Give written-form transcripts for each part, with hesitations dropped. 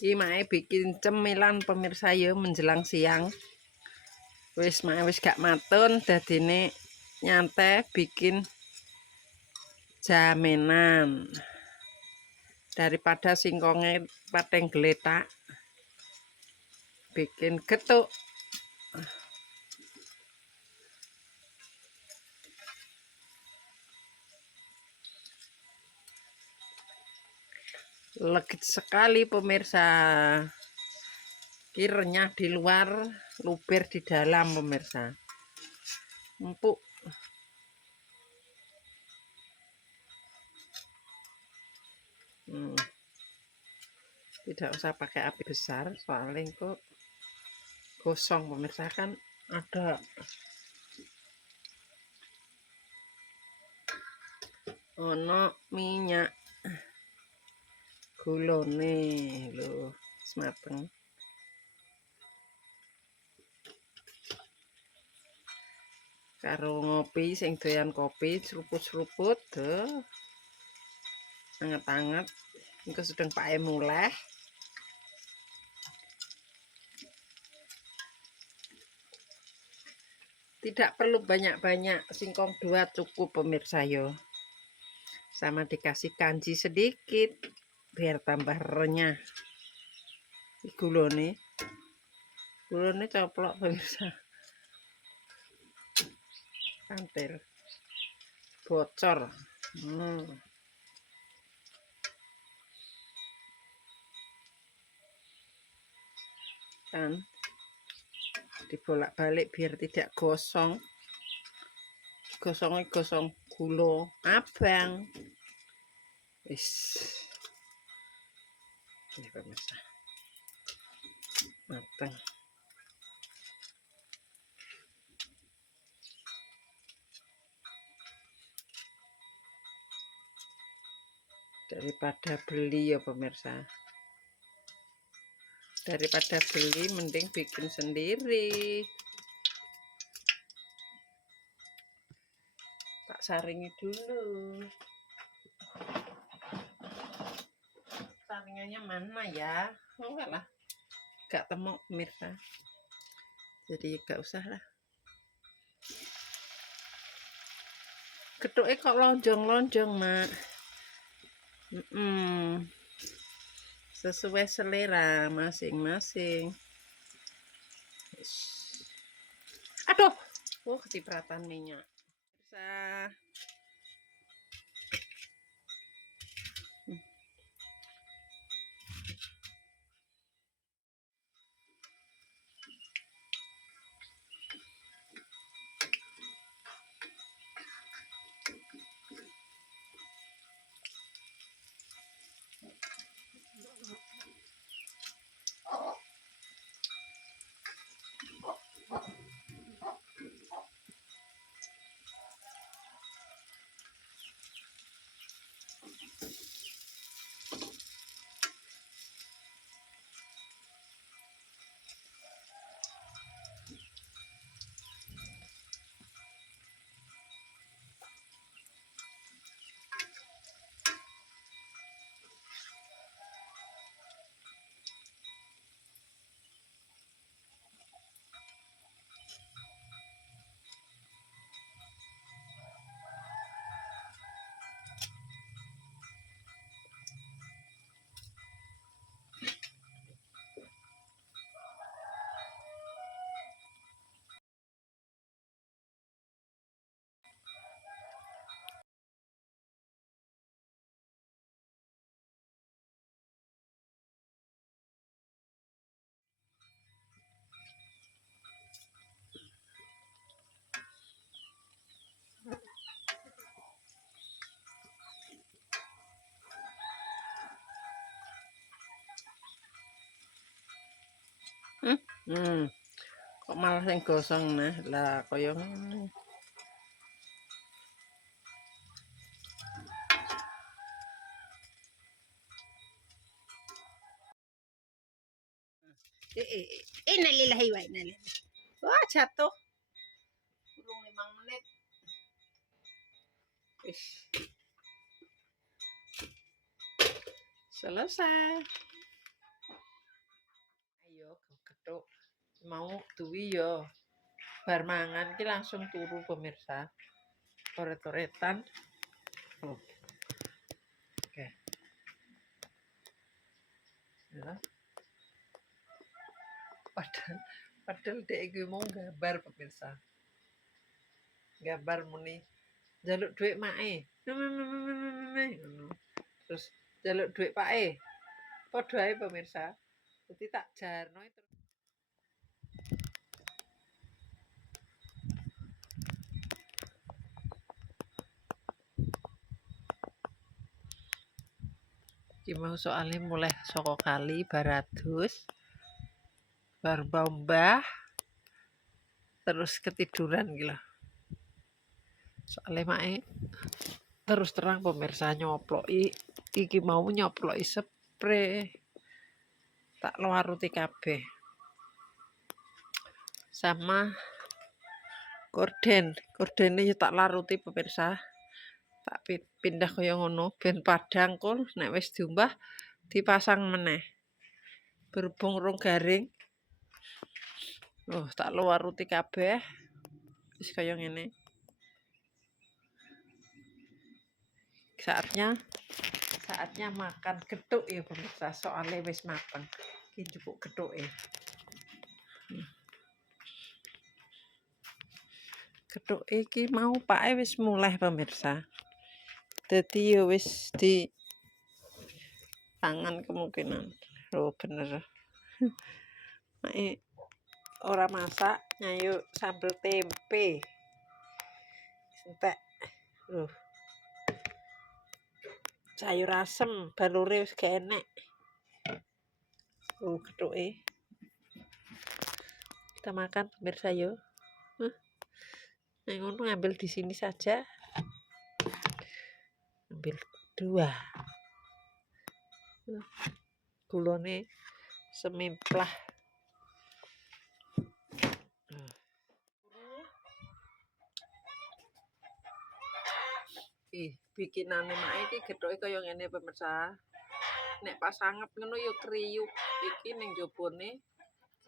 Iki mae bikin cemilan pemirsa ya menjelang siang. Wis gak matun dadine nyantai bikin jamenan. Daripada singkonge pateng geletak bikin getuk. Legit sekali pemirsa. Ki renyah di luar, luber di dalam pemirsa. Empuk. Tidak usah pakai api besar, soalnya kok gosong pemirsa kan ada ono minyak gulone lho mateng. Karo ngopi sing doyan kopi seruput-seruput deh. Anget-anget engko sedang pae muleh. Tidak perlu banyak-banyak, singkong 2 cukup pemirsa yo. Sama dikasih kanji sedikit biar tambah renyah. Gulone coplok pemirsa. Kantil bocor. Kan dibolak-balik biar tidak gosong. Gosongnya gosong gula abang. Wis. Ini pemirsa. Mateng. Daripada beli ya pemirsa. Daripada beli mending bikin sendiri. Tak saringi dulu. Saringannya mana ya? Enggak lah. Gak temu pemirsa. Jadi gak usah lah. Getuknya kok lonjong-lonjong, Mak. Sesuai selera masing-masing. Aduh, kecipratan minyak. Bisa. Kok malah yang gosong nah lah kaya ngene. Innalillahi wa inna ilaihi. Wah, jatuh. Kurang 5 menit. Selesai. gethuk. Mau duwi ya bar mangan ki langsung turu pemirsa. Oret-oretan. Oh. Oke. Ya. Padahal dek iki mau gambar pemirsa. Gambar muni njaluk dhuwit make. Terus njaluk dhuwit pake. Padha ae pemirsa. Dadi tak jarno terus iki mau soalnya mulai saka kali baratus bar mbah terus ketiduran gila. Soalnya mae terus terang pemirsa nyoploki iki mau nyoploki spray tak laruti kabeh sama kordene ya tak laruti pemirsa tak pindah kaya ngono ben padang kul nek wis diombah dipasang meneh berhubung rong garing tak laruti kabeh wis kaya ngene. Saatnya makan gethuk ya pemirsa soalnya wis mateng iki njupuk gethuke. Gethuk iki mau pake wis mulih pemirsa. Dadi ya wis di tangan kemungkinan. Oh bener. Mae ora masak nyayuk sambel tempe. Entek. Sayur asem balure wis gak enek. Gethuke. Kita makan pemirsa yo. Nah, ngono ngambil di sini saja. Ambil 2. Gulone semimplah. Bikinane mak iki gethuke kaya ngene pemirsa. Nek pas anget ngono ya kriyuk. Iki ning jabone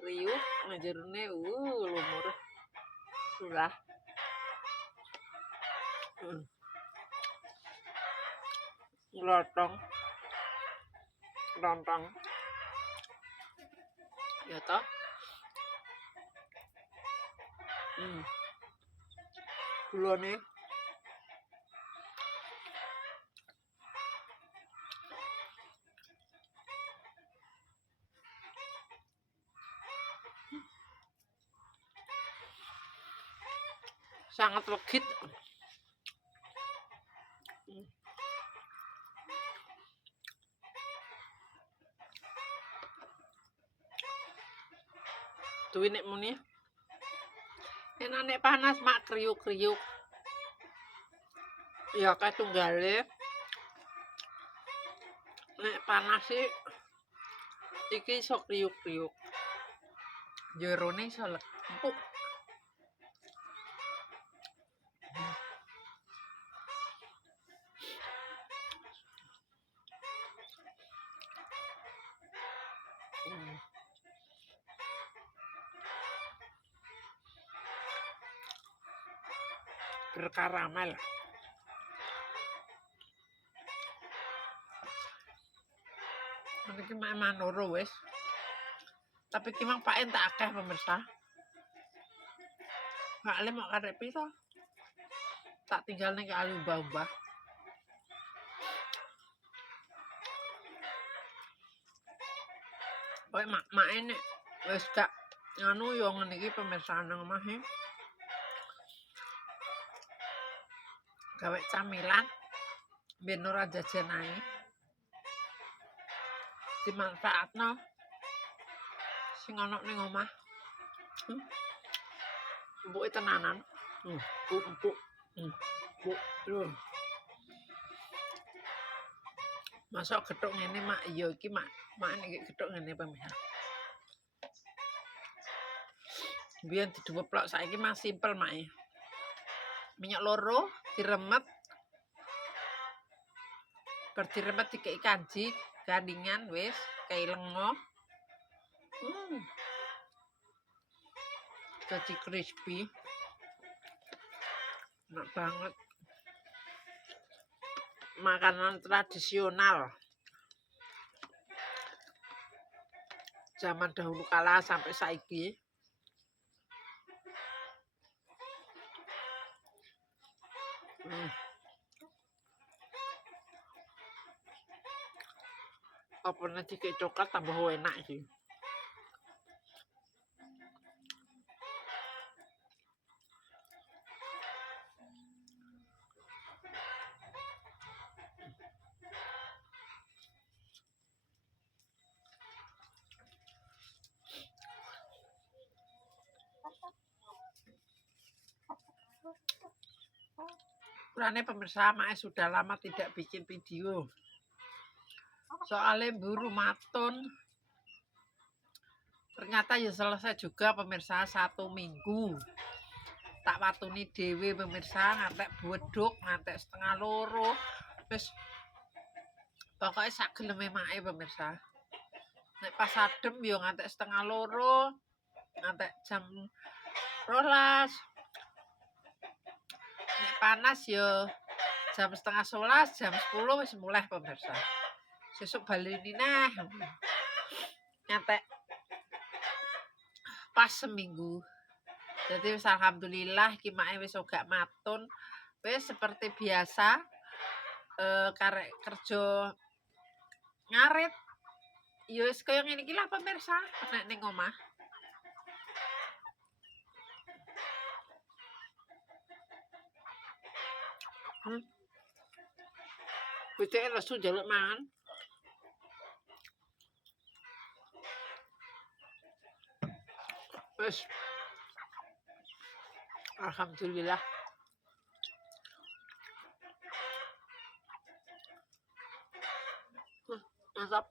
kriyuk, nang jerone lumur. Sulah. Lontong. Ya toh? Gulane sangat legit. Duwe nek muni. Enak nek panas mak kriuk-kriuk. Ya kae tunggale. Nek panas sih iki iso kriuk-kriuk. Jerone iso empuk. Berkaramel. Iki mek manoro wis. Tapi ki mang pak entek akeh pemirsa. Gak le mau karek piro. Tak tinggal ning kali mbah-mbah. Kowe mak nek wis gak anu yo ngene iki pemirsa nang omah e. Gawe camilan ben ora jajan ae. Dimanfaatno sing ana ning omah. Empuke tenanan. Empuk. Masuk gethuk ngene mak iya iki mak nek gethuk ngene pemirsa. Biyen diduweplok saiki mah simpel mak. Minyak loro diremet. Bar diremet dikei kanji, gandingan wis, kei lengo. jadi crispy, enak banget. Makanan tradisional zaman dahulu kala sampai saiki. Apa nanti kayak coklat tambah enak sih. Mulane pemirsa, Mae sudah lama tidak bikin video. Soalnya buru maton. Ternyata ya selesai juga pemirsa 1 minggu. Tak watuni dewe pemirsa, ngantek bodok, ngantek setengah loro. Terus pokoknya sak geleme Mae pemirsa. Nek pas adem yo ngantek setengah loro, ngantek jam 12. Nek panas yo jam setengah 11, jam 10 wis mulai pemirsa. Sesuk baleni neh. Ngantek pas seminggu. Jadi wis alhamdulillah ki Mae wis gak matun. Wis seperti biasa karek kerja ngarit. Ya wis kaya ngene iki lah pemirsa, nek ning omah. Bocah lesu njaluk mangan. Wis. Alhamdulillah. Mantap.